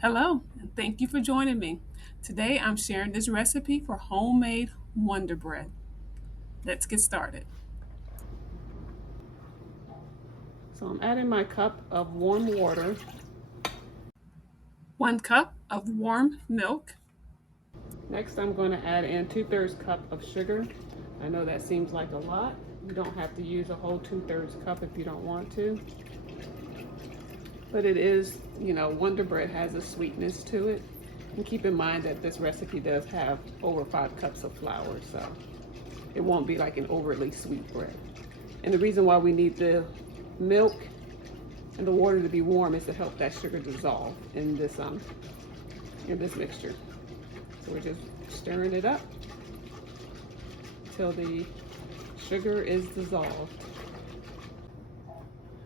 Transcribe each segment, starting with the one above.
Hello, and thank you for joining me. Today I'm sharing this recipe for homemade Wonder Bread. Let's get started. So I'm adding my cup of warm water. 1 cup of warm milk, Next, I'm going to add in 2/3 cup of sugar. I know that seems like a lot. You don't have to use a whole 2/3 cup if you don't want to. But it is, Wonder Bread has a sweetness to it. And keep in mind that this recipe does have over 5 cups of flour, so it won't be like an overly sweet bread. And the reason why we need the milk and the water to be warm is to help that sugar dissolve in this mixture. So we're just stirring it up until the sugar is dissolved.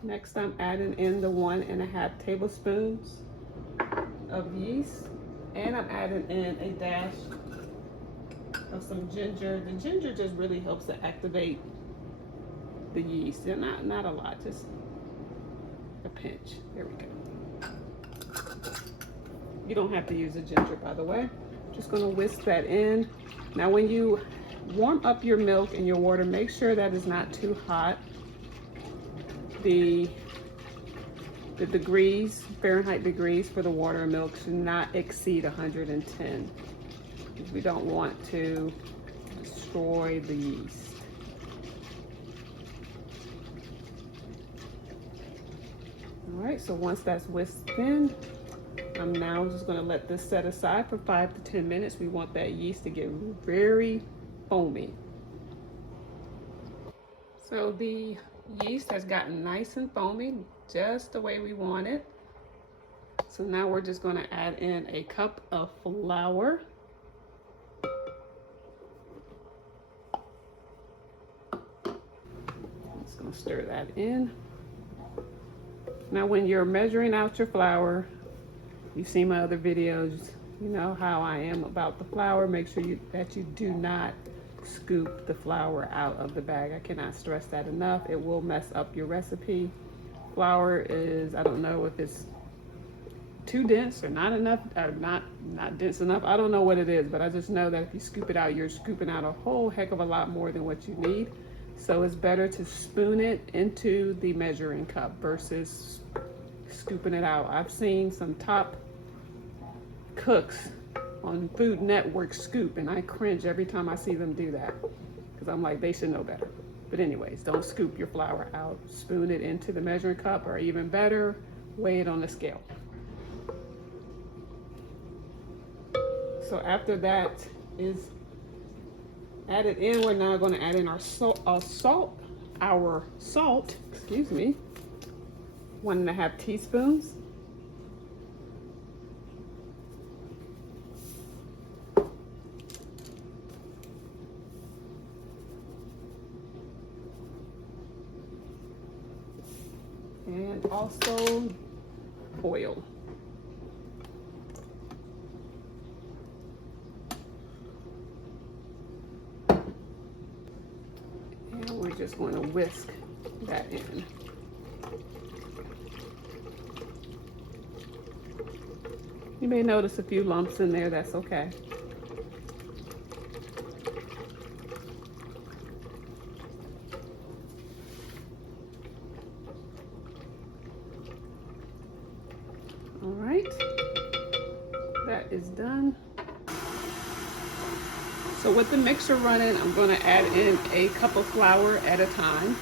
Next, I'm adding in the 1.5 tablespoons of yeast, and I'm adding in a dash of some ginger. The ginger just really helps to activate the yeast. And not a lot, just a pinch. There we go. You don't have to use the ginger, by the way. Just gonna whisk that in. Now when you warm up your milk and your water, make sure that is not too hot. The degrees, Fahrenheit degrees for the water and milk should not exceed 110. Because we don't want to destroy the yeast. All right, so once that's whisked in, I'm now just going to let this set aside for 5 to 10 minutes. We want that yeast to get very foamy. So the yeast has gotten nice and foamy, just the way we want it. So now we're just going to add in a cup of flour. Just going to stir that in. Now when you're measuring out your flour, you've seen my other videos, you know how I am about the flour. Make sure that you do not scoop the flour out of the bag. I cannot stress that enough. It will mess up your recipe. Flour is, I don't know if it's too dense or not enough, or not dense enough. I don't know what it is, but I just know that if you scoop it out, you're scooping out a whole heck of a lot more than what you need. So it's better to spoon it into the measuring cup versus scooping it out. I've seen some top cooks on Food Network scoop, and I cringe every time I see them do that because I'm like, they should know better. But anyways, don't scoop your flour out. Spoon it into the measuring cup, or even better, weigh it on the scale. So after that is added in, we're now going to add in our salt, excuse me, 1.5 teaspoons. And also oil. And we're just going to whisk that in. You may notice a few lumps in there, that's okay. All right, that is done. So with the mixer running, I'm going to add in a cup of flour at a time.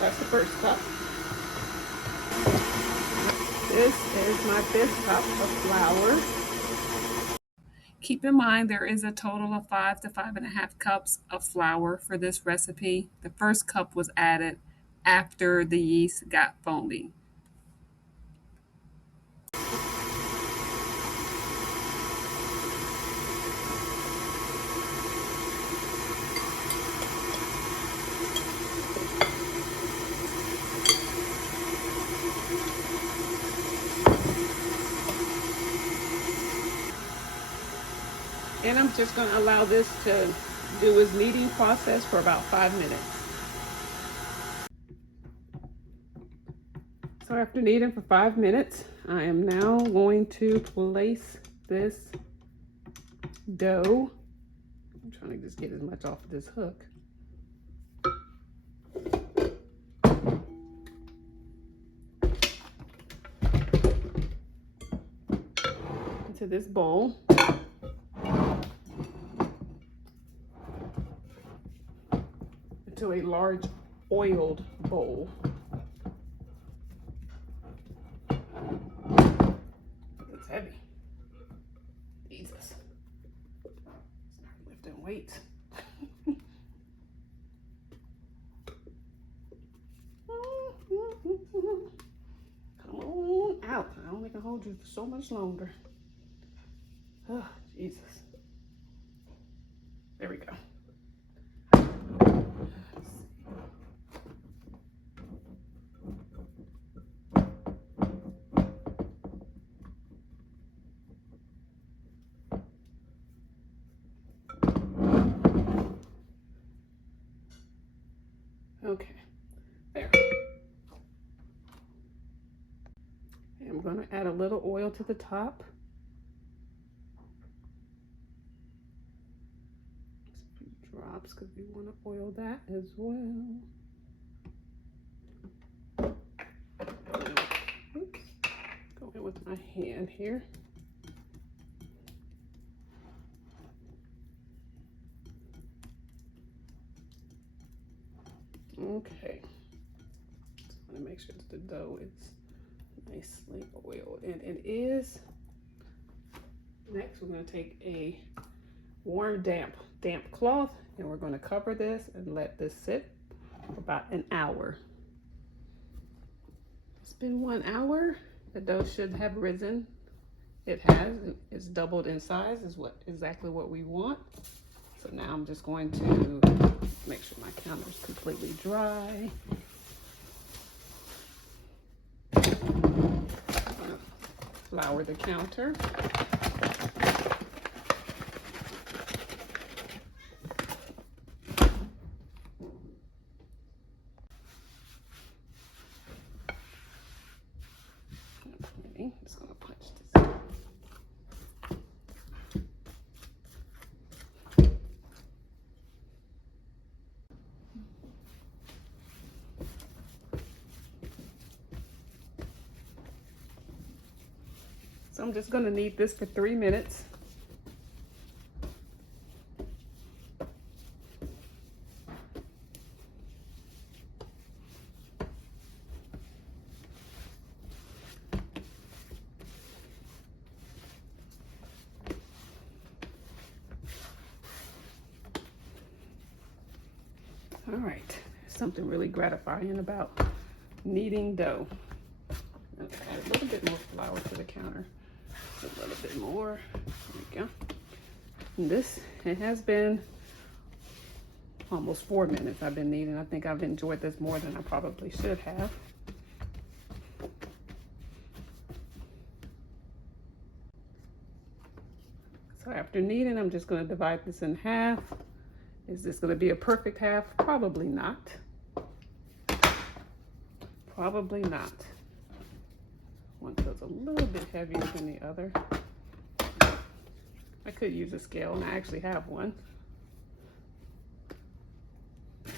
That's the first cup. This is my 5th cup of flour. Keep in mind there is a total of 5 to 5.5 cups of flour for this recipe. The first cup was added after the yeast got foamy. And I'm just going to allow this to do its kneading process for about 5 minutes. So after kneading for 5 minutes, I am now going to place this dough. I'm trying to just get as much off of this hook. Into this bowl. Into a large oiled bowl. It's heavy. Jesus. Start lifting weights. Come on out. I only can hold you for so much longer. Oh, Jesus. There we go. Okay, there. And I'm going to add a little oil to the top. Just a few drops because we want to oil that as well. Oops. Go in with my hand here. Okay. Just want to make sure that the dough is nicely oiled, and it is. Next, we're going to take a warm, damp cloth, and we're going to cover this and let this sit for about an hour. It's been 1 hour. The dough should have risen. It has. It's doubled in size. Is exactly what we want. So now I'm just going to make sure my counter is completely dry. Flour the counter. Okay, just gonna punch this. So I'm just gonna knead this for 3 minutes. All right, there's something really gratifying about kneading dough. I'll add a little bit more flour to the counter. A little bit more. There we go. And this, it has been almost 4 minutes I've been kneading. I think I've enjoyed this more than I probably should have. So after kneading, I'm just going to divide this in half. Is this going to be a perfect half? Probably not. Probably not. One feels a little bit heavier than the other. I could use a scale, and I actually have one. There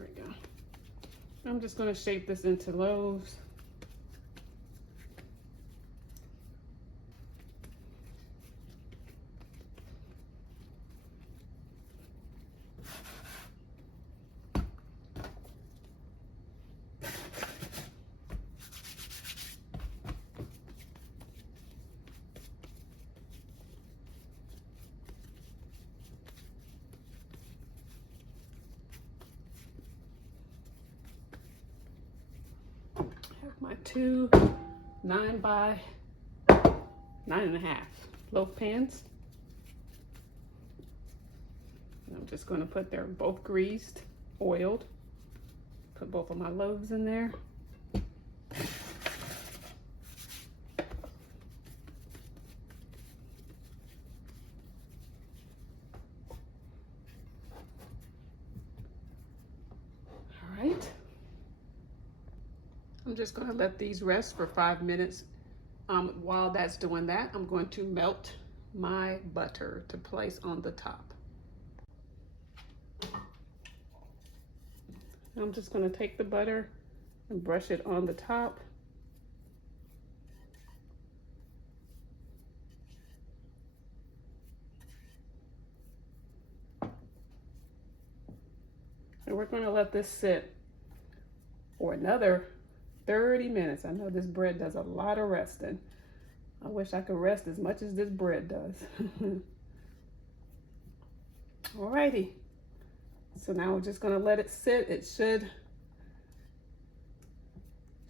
we go. I'm just going to shape this into loaves. My two 9 by 9.5 loaf pans. And I'm just going to put, they're both greased, oiled. Put both of my loaves in there. just going to let these rest for 5 minutes. While that's doing that, I'm going to melt my butter to place on the top. I'm just going to take the butter and brush it on the top. And we're going to let this sit for another 30 minutes. I know this bread does a lot of resting. I wish I could rest as much as this bread does. Alrighty. So now we're just going to let it sit. It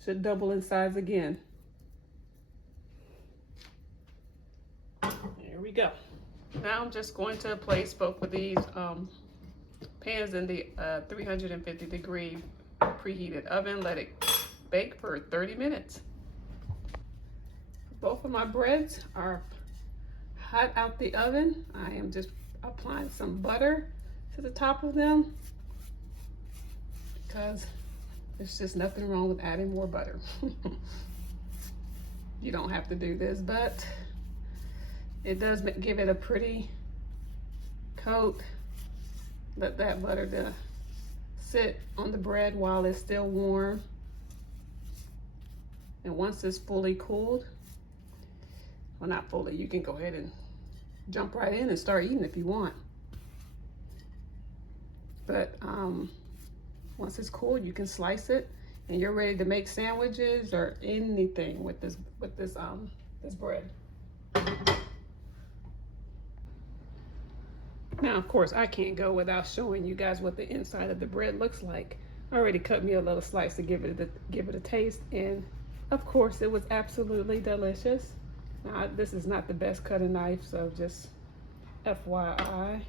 should double in size again. There we go. Now I'm just going to place both of these pans in the 350-degree preheated oven. Let it bake for 30 minutes. Both of my breads are hot out the oven. I am just applying some butter to the top of them because there's just nothing wrong with adding more butter. You don't have to do this, but it does give it a pretty coat. Let that butter sit on the bread while it's still warm. And once it's fully cooled, well, not fully, you can go ahead and jump right in and start eating if you want. But once it's cooled, you can slice it and you're ready to make sandwiches or anything with this bread. Now, of course, I can't go without showing you guys what the inside of the bread looks like. I already cut me a little slice to give it a taste, and of course, it was absolutely delicious. Now, this is not the best cutting knife, so just FYI, I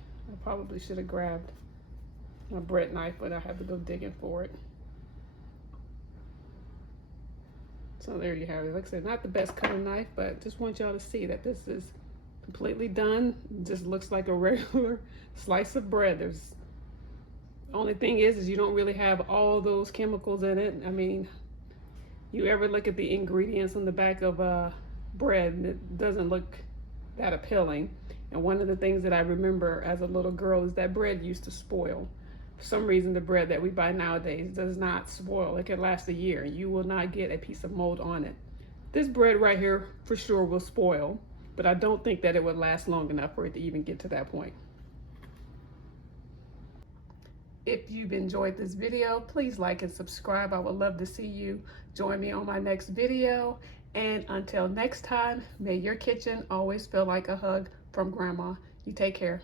probably should have grabbed my bread knife, but I had to go digging for it. So there you have it. Like I said, not the best cutting knife, but just want y'all to see that this is completely done. It just looks like a regular slice of bread. The only thing is you don't really have all those chemicals in it. I mean, you ever look at the ingredients on the back of bread, and it doesn't look that appealing. And one of the things that I remember as a little girl is that bread used to spoil. For some reason, the bread that we buy nowadays does not spoil. It can last a year. You will not get a piece of mold on it. This bread right here for sure will spoil, but I don't think that it would last long enough for it to even get to that point. If you've enjoyed this video, please like and subscribe. I would love to see you join me on my next video. And until next time, may your kitchen always feel like a hug from Grandma. You take care.